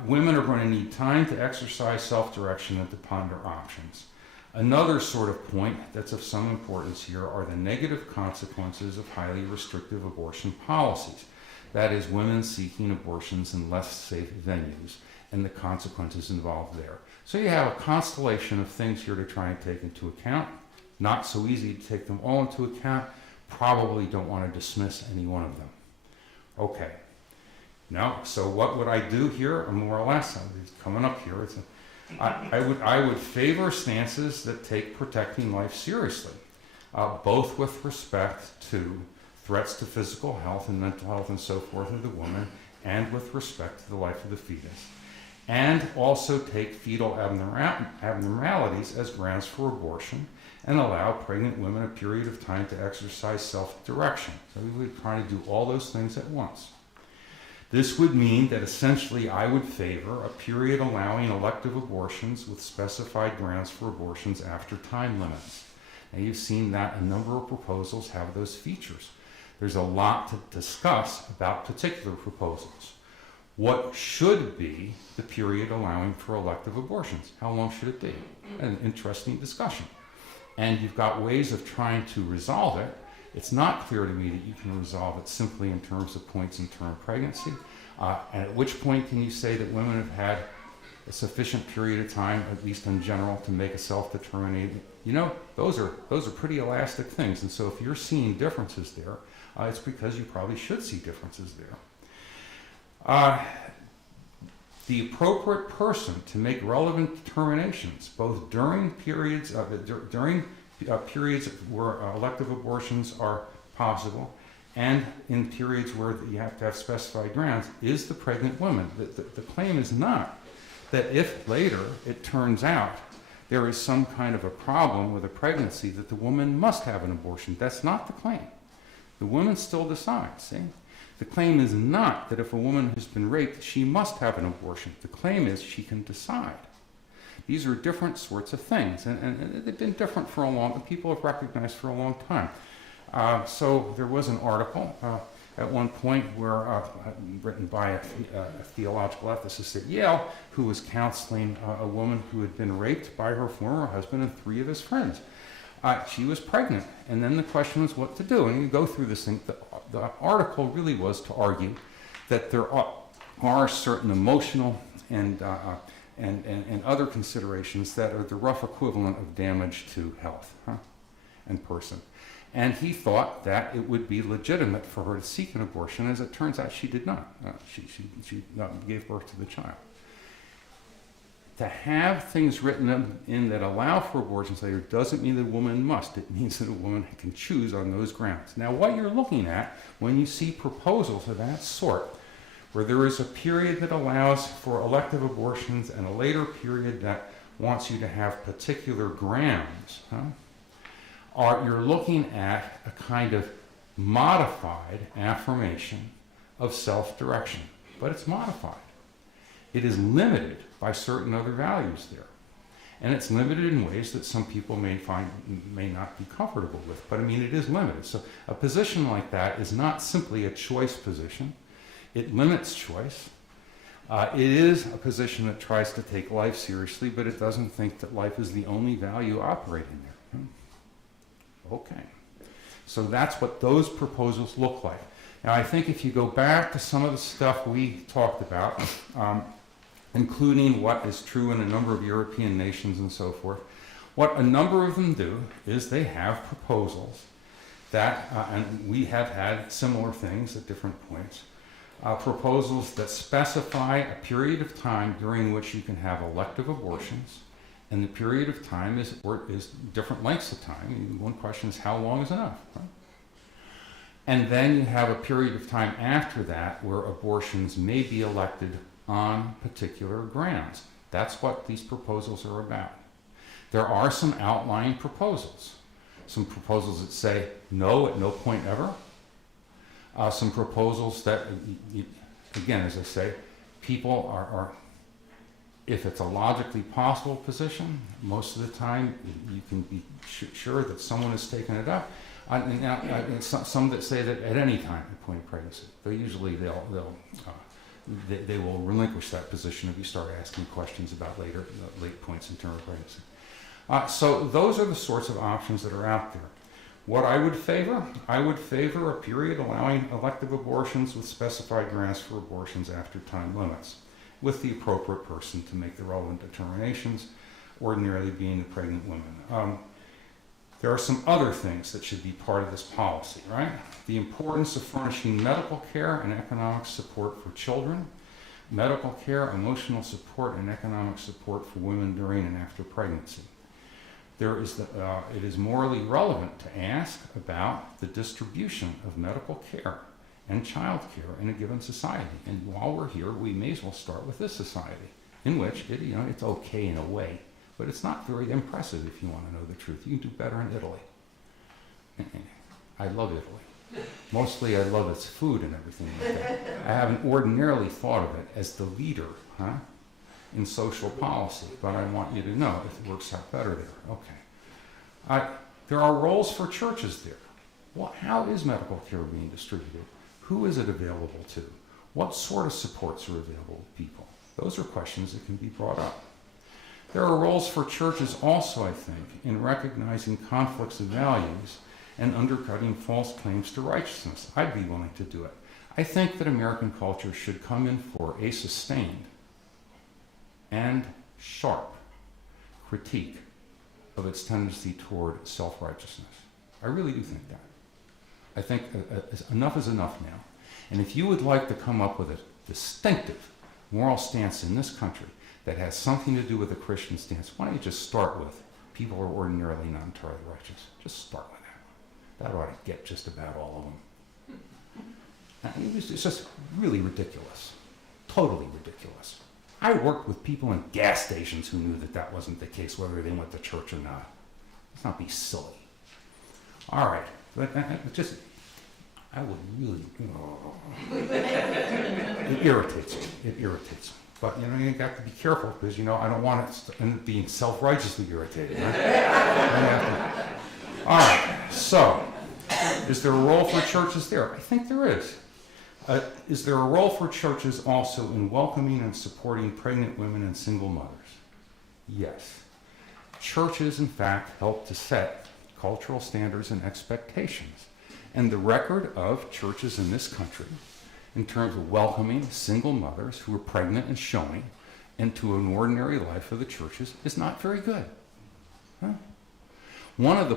Women are going to need time to exercise self-direction and to ponder options. Another sort of point that's of some importance here are the negative consequences of highly restrictive abortion policies. That is, women seeking abortions in less safe venues and the consequences involved there. So you have a constellation of things here to try and take into account. Not so easy to take them all into account. Probably don't want to dismiss any one of them. Okay. Now, so what would I do here? More or less, it's coming up here. I would favor stances that take protecting life seriously, both with respect to threats to physical health and mental health and so forth of the woman, and with respect to the life of the fetus. And also take fetal abnormalities as grounds for abortion, and allow pregnant women a period of time to exercise self-direction. So we would try to do all those things at once. This would mean that essentially I would favor a period allowing elective abortions with specified grounds for abortions after time limits. Now you've seen that a number of proposals have those features. There's a lot to discuss about particular proposals. What should be the period allowing for elective abortions? How long should it be? An interesting discussion. And you've got ways of trying to resolve it. It's not clear to me that you can resolve it simply in terms of points in term pregnancy. And at which point can you say that women have had a sufficient period of time, at least in general, to make a self-determination? You know, those are pretty elastic things. And so if you're seeing differences there, it's because you probably should see differences there. The appropriate person to make relevant determinations, both during periods where elective abortions are possible and in periods where you have to have specified grounds, is the pregnant woman. The claim is not that if later it turns out there is some kind of a problem with a pregnancy that the woman must have an abortion. That's not the claim. The woman still decides, see? The claim is not that if a woman has been raped, she must have an abortion. The claim is she can decide. These are different sorts of things, and they've been different for a long time. People have recognized for a long time. So there was an article at one point where, written by a theological ethicist at Yale, who was counseling a woman who had been raped by her former husband and 3 of his friends. She was pregnant, and then the question was what to do. And you go through this thing. The article really was to argue that there are certain emotional and other considerations that are the rough equivalent of damage to health and person. And he thought that it would be legitimate for her to seek an abortion. As it turns out, she did not. She gave birth to the child. To have things written in that allow for abortions later doesn't mean that a woman must. It means that a woman can choose on those grounds. Now, what you're looking at when you see proposals of that sort, where there is a period that allows for elective abortions and a later period that wants you to have particular grounds, you're looking at a kind of modified affirmation of self-direction. But it's modified. It is limited by certain other values there. And it's limited in ways that some people may not be comfortable with. But I mean, it is limited. So a position like that is not simply a choice position. It limits choice. It is a position that tries to take life seriously, but it doesn't think that life is the only value operating there. Okay. So that's what those proposals look like. Now, I think if you go back to some of the stuff we talked about, including what is true in a number of European nations and so forth. What a number of them do is they have proposals that, and we have had similar things at different points, proposals that specify a period of time during which you can have elective abortions, and the period of time is different lengths of time. And one question is, how long is enough? Right? And then you have a period of time after that where abortions may be elected on particular grounds. That's what these proposals are about. There are some outlying proposals. Some proposals that say no at no point ever. Some proposals that, again, as I say, people are, if it's a logically possible position, most of the time you can be sure that someone has taken it up. Some that say that at any time at point of pregnancy, but usually they will relinquish that position if you start asking questions about late points in term of pregnancy. So those are the sorts of options that are out there. What I would favor a period allowing elective abortions with specified grounds for abortions after time limits, with the appropriate person to make the relevant determinations, ordinarily being the pregnant woman. There are some other things that should be part of this policy, right? The importance of furnishing medical care and economic support for children, medical care, emotional support, and economic support for women during and after pregnancy. It is morally relevant to ask about the distribution of medical care and child care in a given society. And while we're here, we may as well start with this society, in which it's okay in a way, but it's not very impressive if you want to know the truth. You can do better in Italy. I love Italy. Mostly I love its food and everything like that. I haven't ordinarily thought of it as the leader, in social policy, but I want you to know if it works out better there. Okay. There are roles for churches there. Well, how is medical care being distributed? Who is it available to? What sort of supports are available to people? Those are questions that can be brought up. There are roles for churches also, I think, in recognizing conflicts of values and undercutting false claims to righteousness. I'd be willing to do it. I think that American culture should come in for a sustained and sharp critique of its tendency toward self-righteousness. I really do think that. I think enough is enough now. And if you would like to come up with a distinctive moral stance in this country that has something to do with a Christian stance, why don't you just start with people are ordinarily not entirely righteous. Just start with that. That ought to get just about all of them. It's just really ridiculous. Totally ridiculous. I worked with people in gas stations who knew that that wasn't the case, whether they went to church or not. Let's not be silly. All right. But I would really, it irritates me. It irritates me. But, you got to be careful because, I don't want it to end up being self-righteously irritated. Right? All right. So, is there a role for churches there? I think there is. Is there a role for churches also in welcoming and supporting pregnant women and single mothers? Yes. Churches, in fact, help to set cultural standards and expectations. And the record of churches in this country, in terms of welcoming single mothers who are pregnant and showing into an ordinary life of the churches, is not very good. Huh? One of the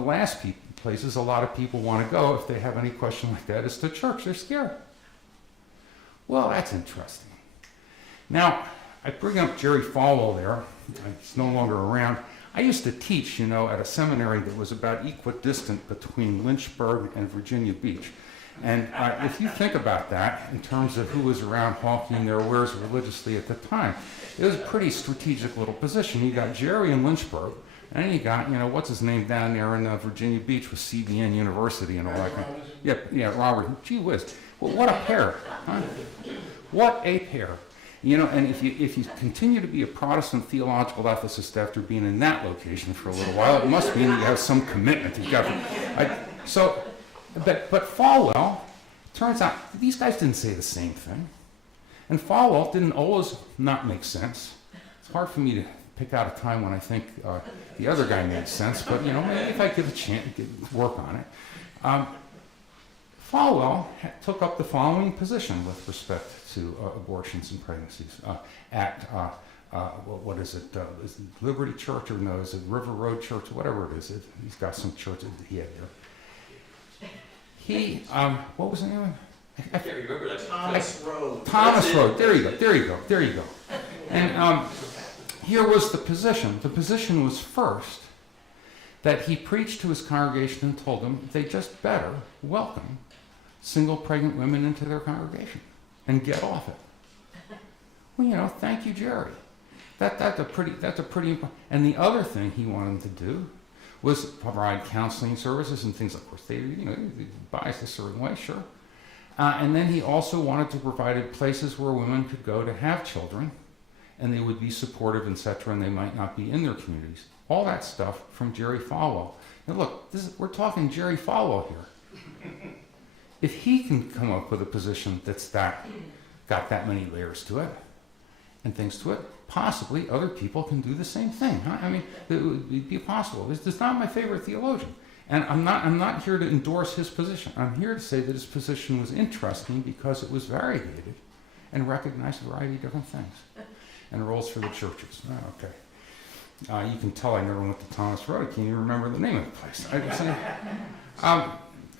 last places a lot of people want to go if they have any question like that is to church. They're scared. Well, that's interesting. Now, I bring up Jerry Falwell there. He's no longer around. I used to teach, at a seminary that was about equidistant between Lynchburg and Virginia Beach. And if you think about that in terms of who was around hawking their wares religiously at the time, it was a pretty strategic little position. You got Jerry in Lynchburg, and then you got, what's his name down there in Virginia Beach with CBN University and all that kind of. Yeah, Robert. Gee whiz. Well, what a pair, huh? What a pair. And if you continue to be a Protestant theological ethicist after being in that location for a little while, it must mean that you have some commitment. But Falwell, turns out these guys didn't say the same thing. And Falwell didn't always not make sense. It's hard for me to pick out a time when I think the other guy made sense, but maybe if I give a chance, work on it. Falwell took up the following position with respect to abortions and pregnancies at what is it? Is it Liberty Church or no? Is it River Road Church? Whatever it is, he's got some church that he had there. He, what was the name of it? I can't remember that. Thomas Road. Thomas Road. There you go. And here was the position. The position was first that he preached to his congregation and told them they just better welcome single pregnant women into their congregation and get off it. Well, thank you, Jerry. That's a pretty. And the other thing he wanted to do was provide counseling services and things. Of course, they biased a certain way, sure. And then he also wanted to provide places where women could go to have children, and they would be supportive, etc., and they might not be in their communities. All that stuff from Jerry Falwell. Now look, we're talking Jerry Falwell here. If he can come up with a position that's got that many layers to it and things to it, possibly other people can do the same thing. Huh? I mean, it would be possible. This is not my favorite theologian. And I'm not here to endorse his position. I'm here to say that his position was interesting because it was variegated and recognized a variety of different things and roles for the churches. Oh, okay. You can tell I never went to Thomas Road. I can't even remember the name of the place.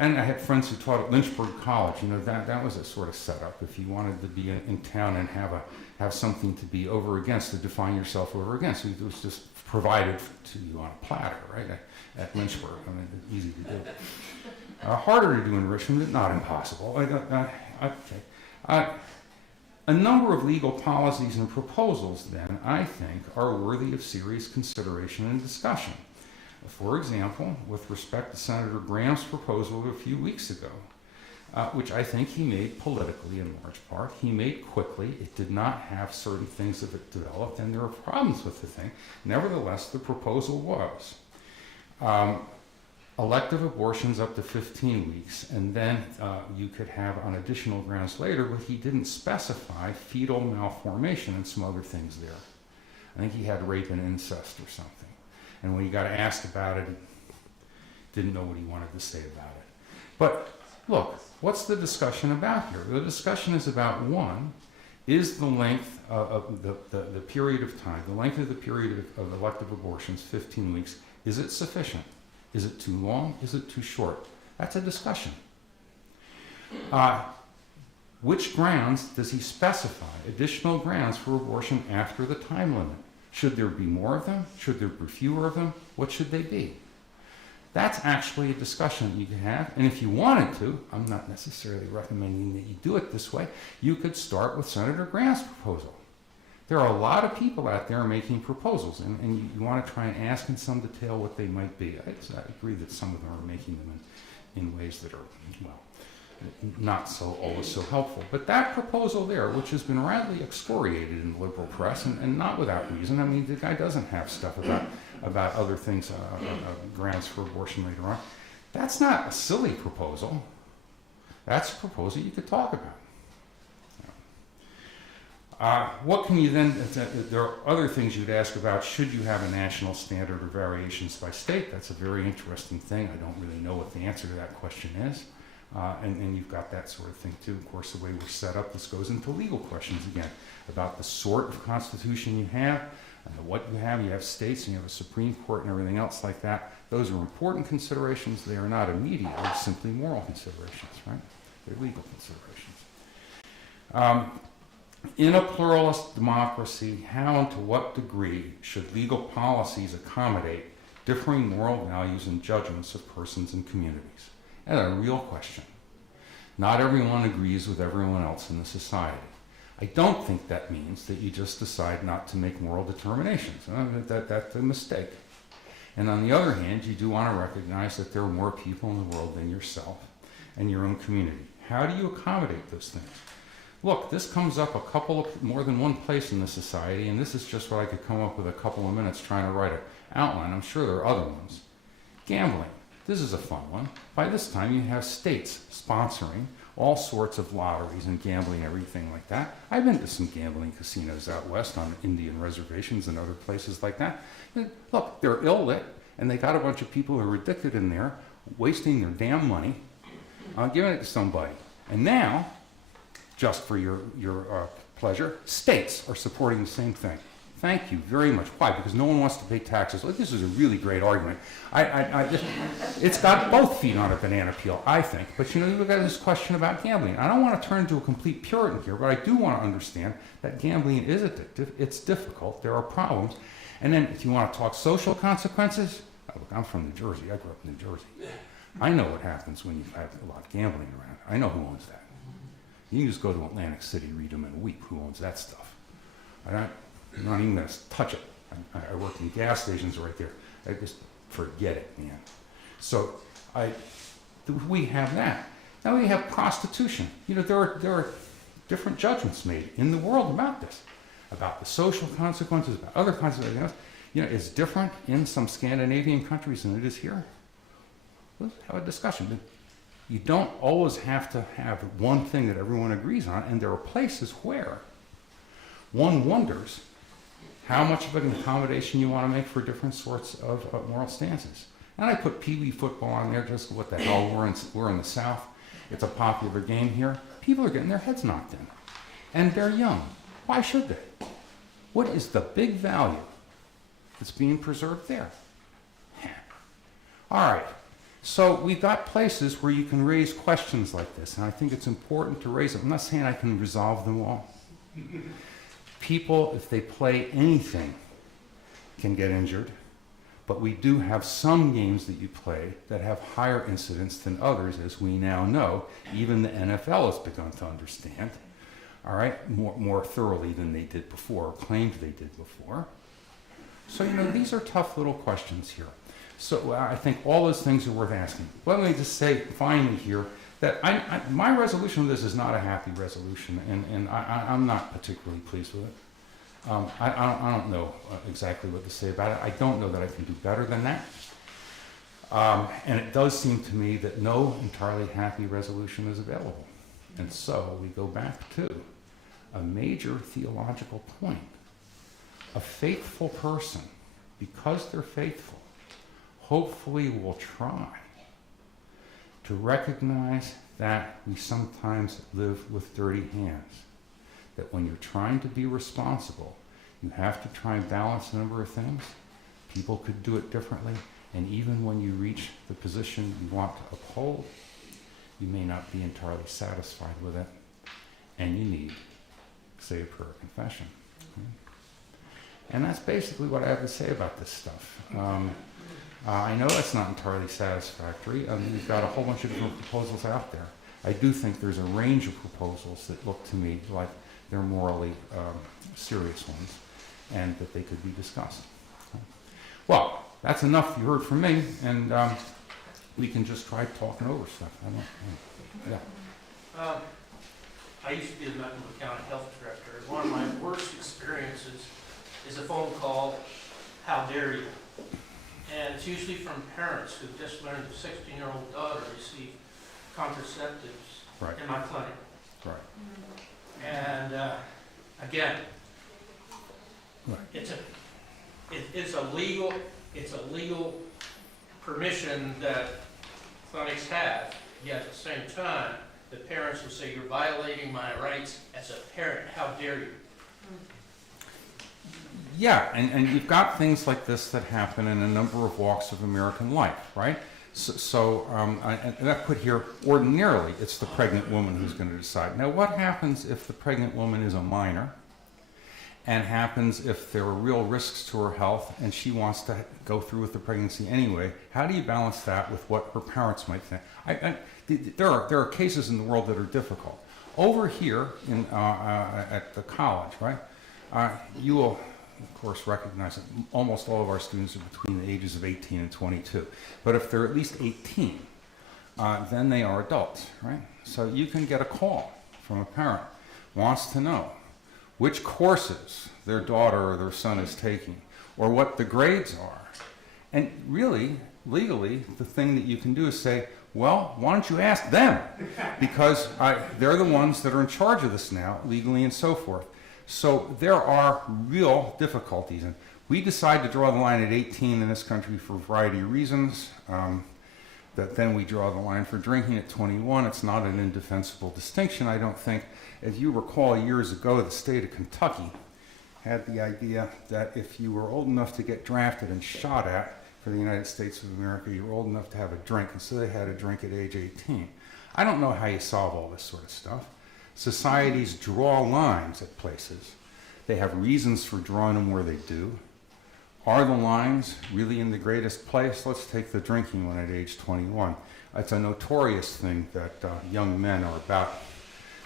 And I had friends who taught at Lynchburg College. That was a sort of setup. If you wanted to be in town and have something to be over against, to define yourself over against, it was just provided to you on a platter, right? At Lynchburg. I mean, easy to do. Harder to do in Richmond, but not impossible. A number of legal policies and proposals, then, I think, are worthy of serious consideration and discussion. For example, with respect to Senator Graham's proposal a few weeks ago, which I think he made politically in large part. He made quickly. It did not have certain things that it developed, and there were problems with the thing. Nevertheless, the proposal was elective abortions up to 15 weeks, and then you could have on additional grounds later, but he didn't specify fetal malformation and some other things there. I think he had rape and incest or something. And when he got asked about it, he didn't know what he wanted to say about it. But look, what's the discussion about here? The discussion is about, one, is the length of the period of time, the length of the period of elective abortions, 15 weeks, is it sufficient? Is it too long? Is it too short? That's a discussion. Which grounds does he specify, additional grounds for abortion after the time limit? Should there be more of them? Should there be fewer of them? What should they be? That's actually a discussion that you can have, and if you wanted to, I'm not necessarily recommending that you do it this way, you could start with Senator Graham's proposal. There are a lot of people out there making proposals, and you want to try and ask in some detail what they might be. I agree that some of them are making them in ways that are, well, not so always so helpful. But that proposal there, which has been roundly excoriated in the liberal press, and not without reason. I mean, the guy doesn't have stuff about other things, grounds for abortion later on. That's not a silly proposal. That's a proposal you could talk about. What can you then, there are other things you'd ask about. Should you have a national standard or variations by state? That's a very interesting thing. I don't really know what the answer to that question is. And you've got that sort of thing too. Of course, the way we're set up, this goes into legal questions again, about the sort of constitution you have, and what you have. You have states, and you have a Supreme Court and everything else like that. Those are important considerations. They are not immediate. They're simply moral considerations, right? They're legal considerations. In a pluralist democracy, how and to what degree should legal policies accommodate differing moral values and judgments of persons and communities? That's a real question. Not everyone agrees with everyone else in the society. I don't think that means that you just decide not to make moral determinations. That's a mistake. And on the other hand, you do want to recognize that there are more people in the world than yourself and your own community. How do you accommodate those things? Look, this comes up more than one place in the society, and this is just what I could come up with a couple of minutes trying to write an outline. I'm sure there are other ones. Gambling. This is a fun one. By this time, you have states sponsoring all sorts of lotteries and gambling, everything like that. I've been to some gambling casinos out west on Indian reservations and other places like that. And look, they're ill-lit, and they got a bunch of people who are addicted in there, wasting their damn money giving it to somebody. And now, just for your pleasure, states are supporting the same thing. Thank you very much. Why? Because no one wants to pay taxes. Look, this is a really great argument. It's got both feet on a banana peel, I think. But you know, you've got this question about gambling. I don't want to turn into a complete Puritan here, but I do want to understand that gambling is addictive. It's difficult. There are problems. And then if you want to talk social consequences, look, I'm from New Jersey. I grew up in New Jersey. I know what happens when you have a lot of gambling around. I know who owns that. You can just go to Atlantic City, read them in a week. Who owns that stuff? I'm not even going to touch it. I work in gas stations right there. I just forget it, man. So we have that. Now we have prostitution. You know, there are different judgments made in the world about this, about the social consequences, about other consequences. You know, it's different in some Scandinavian countries than it is here. Let's have a discussion. You don't always have to have one thing that everyone agrees on, and there are places where one wonders how much of an accommodation you want to make for different sorts of moral stances. And I put Pee Wee football on there, just what the hell, we're in the South. It's a popular game here. People are getting their heads knocked in. And they're young. Why should they? What is the big value that's being preserved there? All right. So we've got places where you can raise questions like this, and I think it's important to raise them. I'm not saying I can resolve them all. People, if they play anything, can get injured, but we do have some games that you play that have higher incidence than others, as we now know. Even the NFL has begun to understand, all right, more thoroughly than they did before, or claimed they did before. So, you know, these are tough little questions here. So I think all those things are worth asking. Let me just say finally here that my resolution of this is not a happy resolution, and I'm not particularly pleased with it. I don't know exactly what to say about it. I don't know that I can do better than that. And it does seem to me that no entirely happy resolution is available. And so we go back to a major theological point. A faithful person, because they're faithful, hopefully will try to recognize that we sometimes live with dirty hands. That when you're trying to be responsible, you have to try and balance a number of things. People could do it differently, and even when you reach the position you want to uphold, you may not be entirely satisfied with it, and you need, say, a prayer of confession. And that's basically what I have to say about this stuff. I know it's not entirely satisfactory. We've got a whole bunch of different proposals out there. I do think there's a range of proposals that look to me like they're morally serious ones, and that they could be discussed. Well, that's enough you heard from me, and we can just try talking over stuff. I used to be the Mecklenburg County Health Director. One of my worst experiences is a phone call, "How dare you?" And it's usually from parents who just learned their 16-year-old daughter received contraceptives in my clinic. Right. And again, it's a legal permission that clinics have. Yet at the same time, the parents will say, "You're violating my rights as a parent. How dare you?" Yeah, and you've got things like this that happen in a number of walks of American life, right? And I put here, ordinarily, it's the pregnant woman who's going to decide. Now, what happens if the pregnant woman is a minor, and happens if there are real risks to her health, and she wants to go through with the pregnancy anyway? How do you balance that with what her parents might think? There are cases in the world that are difficult. Over here at the college, right, you will, of course, recognize that almost all of our students are between the ages of 18 and 22. But if they're at least 18, then they are adults, right? So you can get a call from a parent, wants to know which courses their daughter or their son is taking, or what the grades are. And really, legally, the thing that you can do is say, well, why don't you ask them? Because they're the ones that are in charge of this now, legally and so forth. So there are real difficulties. And we decided to draw the line at 18 in this country for a variety of reasons. that then we draw the line for drinking at 21. It's not an indefensible distinction, I don't think. As you recall, years ago, the state of Kentucky had the idea that if you were old enough to get drafted and shot at for the United States of America, you were old enough to have a drink, and so they had a drink at age 18. I don't know how you solve all this sort of stuff. Societies draw lines at places. They have reasons for drawing them where they do. Are the lines really in the greatest place? Let's take the drinking one at age 21. It's a notorious thing that young men are about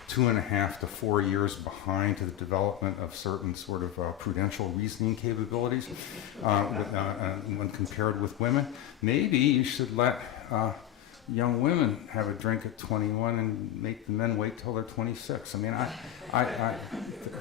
2.5 to 4 years behind to the development of certain sort of prudential reasoning capabilities when compared with women. Maybe you should let young women have a drink at 21 and make the men wait till they're 26. I mean,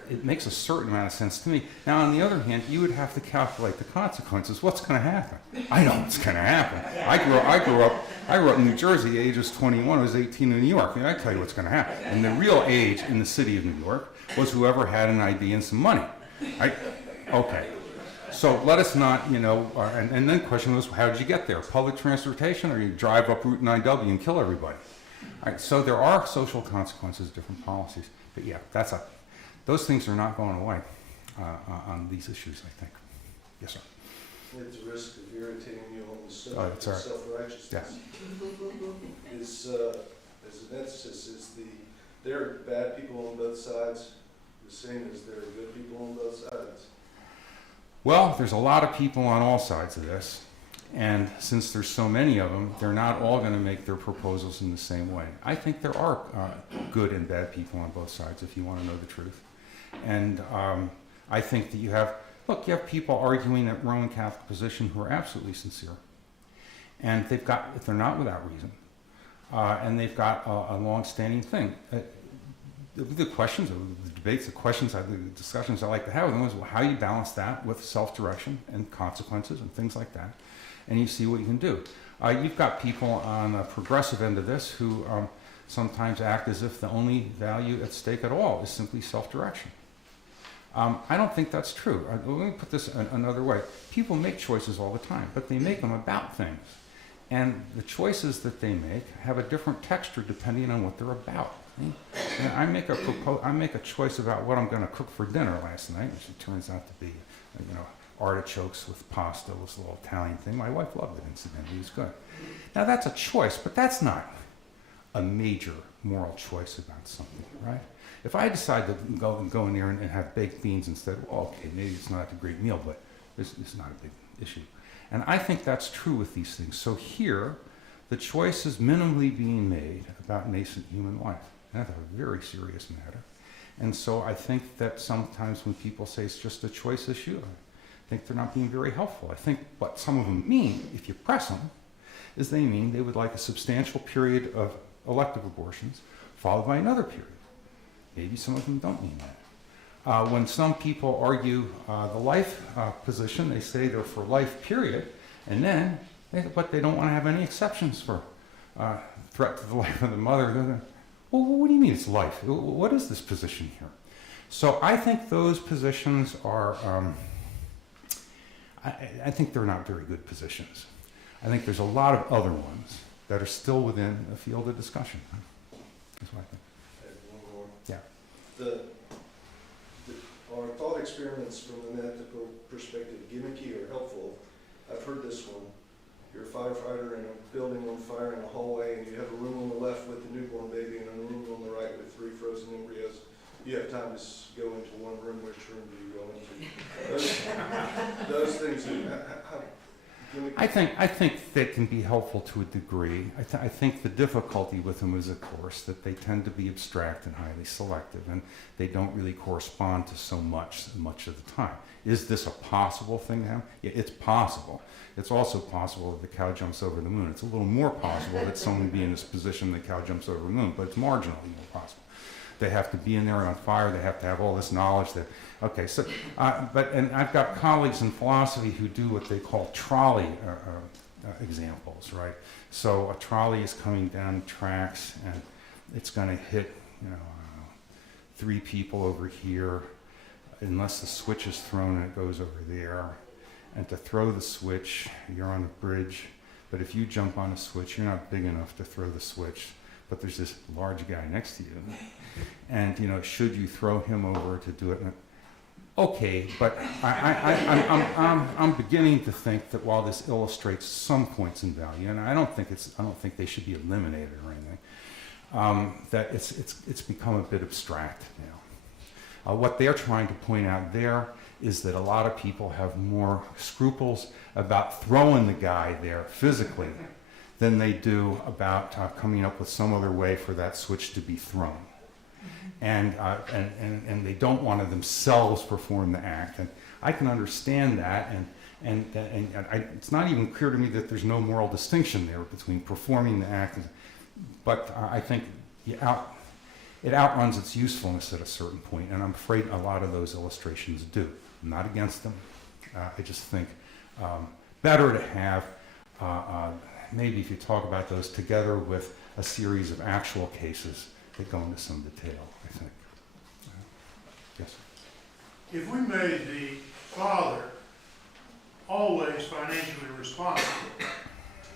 it makes a certain amount of sense to me. Now, on the other hand, you would have to calculate the consequences. What's going to happen? I know what's going to happen. I grew up in New Jersey, ages 21. I was 18 in New York. I tell you what's going to happen. And the real age in the city of New York was whoever had an ID and some money. Okay. So let us not, and then the question was, how did you get there? Public transportation, or you drive up Route 9W and kill everybody? All right, so there are social consequences, different policies. But yeah, those things are not going away on these issues, I think. Yes, sir. It's a risk of irritating you on the subject Oh, that's all of right. self-righteousness. As an emphasis, there are bad people on both sides, the same as there are good people on both sides. Well, there's a lot of people on all sides of this, and since there's so many of them, they're not all going to make their proposals in the same way. I think there are good and bad people on both sides, if you want to know the truth. And I think that you have people arguing that Roman Catholic position who are absolutely sincere, and if they're not without reason, and they've got a long-standing thing. The questions, the debates, the discussions I like to have with them is, well, how you balance that with self-direction and consequences and things like that, and you see what you can do. You've got people on the progressive end of this who sometimes act as if the only value at stake at all is simply self-direction. I don't think that's true. Let me put this another way. People make choices all the time, but they make them about things. And the choices that they make have a different texture depending on what they're about. And I make a choice about what I'm going to cook for dinner last night, which it turns out to be, artichokes with pasta. It was a little Italian thing. My wife loved it, incidentally. It was good. Now, that's a choice, but that's not a major moral choice about something, right? If I decide to go in there and have baked beans instead, well, okay, maybe it's not a great meal, but it's not a big issue. And I think that's true with these things. So here, the choice is minimally being made about nascent human life. And that's a very serious matter. And so I think that sometimes when people say it's just a choice issue, I think they're not being very helpful. I think what some of them mean, if you press them, is they mean they would like a substantial period of elective abortions followed by another period. Maybe some of them don't mean that. When some people argue the life position, they say they're for life, period, and then but they don't want to have any exceptions for threat to the life of the mother. Well, what do you mean it's life? What is this position here? So I think those positions are, I think they're not very good positions. I think there's a lot of other ones that are still within a field of discussion. That's what I think. I have one more. Yeah. Are thought experiments from an ethical perspective gimmicky or helpful? I've heard this one. You're a firefighter in a building on fire in a hallway, and you have a room on the left with the newborn baby and a room on the right with 3 frozen embryos. You have time to go into one room. Which room do you go into? Those things. I think they can be helpful to a degree. I think the difficulty with them is, of course, that they tend to be abstract and highly selective, and they don't really correspond to so much of the time. Is this a possible thing now? Yeah, it's possible. It's also possible that the cow jumps over the moon. It's a little more possible that someone be in this position the cow jumps over the moon, but it's marginally more possible. They have to be in there on fire. They have to have all this knowledge. That okay. So, and I've got colleagues in philosophy who do what they call trolley examples, right? So a trolley is coming down tracks, and it's going to hit, 3 people over here, unless the switch is thrown and it goes over there. And to throw the switch, you're on a bridge. But if you jump on a switch, you're not big enough to throw the switch, but there's this large guy next to you. And, should you throw him over to do it? Okay, but I'm beginning to think that while this illustrates some points in value, and I don't think they should be eliminated or anything, that it's become a bit abstract now. What they're trying to point out there is that a lot of people have more scruples about throwing the guy there physically than they do about coming up with some other way for that switch to be thrown. And they don't want to themselves perform the act. And I can understand that, and it's not even clear to me that there's no moral distinction there between performing the act, but I think it outruns its usefulness at a certain point, and I'm afraid a lot of those illustrations do. I'm not against them. I just think better to have, maybe if you talk about those together with a series of actual cases that go into some detail, I think. Yes? If we made the father always financially responsible,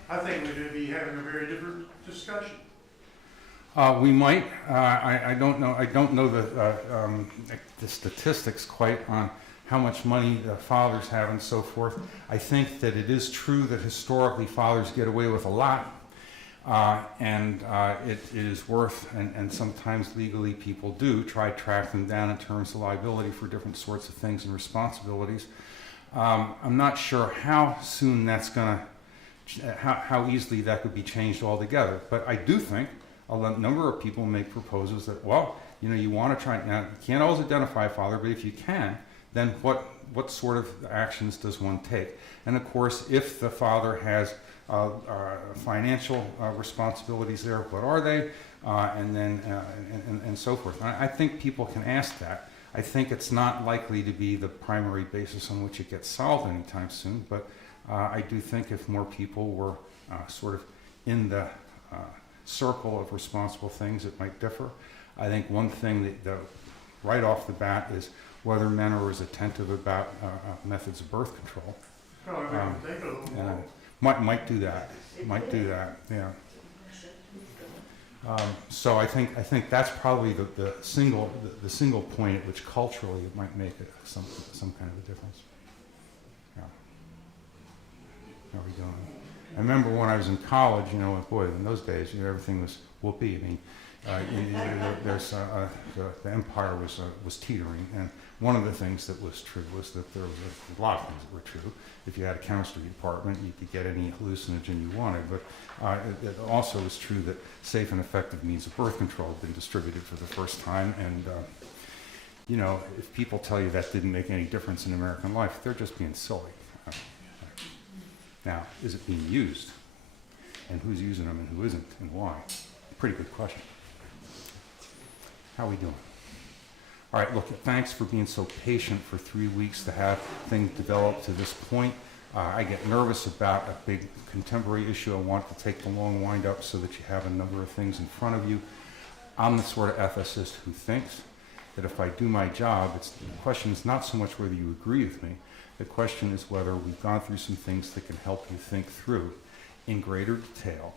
I think we'd be having a very different discussion. We might. I don't know. I don't know the statistics quite on how much money the fathers have and so forth. I think that it is true that historically fathers get away with a lot, and it is worth, and sometimes legally people do try to track them down in terms of liability for different sorts of things and responsibilities. I'm not sure how soon that's going to, how easily that could be changed altogether, but I do think a number of people make proposals that, well, you want to try, now you can't always identify a father, but if you can, then what sort of actions does one take? And of course, if the father has financial responsibilities there, what are they? And then and so forth. I think people can ask that. I think it's not likely to be the primary basis on which it gets solved anytime soon, but I do think if more people were sort of in the circle of responsible things, it might differ. I think one thing that right off the bat is whether men are as attentive about methods of birth control. Probably make them think a little more. Might do that. Might do that. Yeah. So I think that's probably the single point at which culturally it might make some kind of a difference. Yeah. How are we doing? I remember when I was in college, boy, in those days, everything was whoopee. I mean, the empire was teetering, and one of the things that was true was that there was a lot of things that were true. If you had a chemistry department, you could get any hallucinogen you wanted, but it also was true that safe and effective means of birth control had been distributed for the first time, and if people tell you that didn't make any difference in American life, they're just being silly. Now, is it being used? And who's using them and who isn't, and why? Pretty good question. How are we doing? All right, look, thanks for being so patient for 3 weeks to have things develop to this point. I get nervous about a big contemporary issue. I want to take the long wind up so that you have a number of things in front of you. I'm the sort of ethicist who thinks that if I do my job, the question is not so much whether you agree with me. The question is whether we've gone through some things that can help you think through in greater detail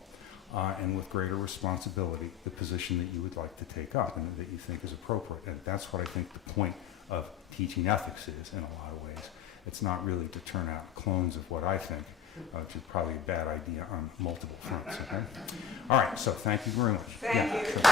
and with greater responsibility the position that you would like to take up and that you think is appropriate. And that's what I think the point of teaching ethics is in a lot of ways. It's not really to turn out clones of what I think, which is probably a bad idea on multiple fronts. Okay? All right, so thank you very much. Thank you.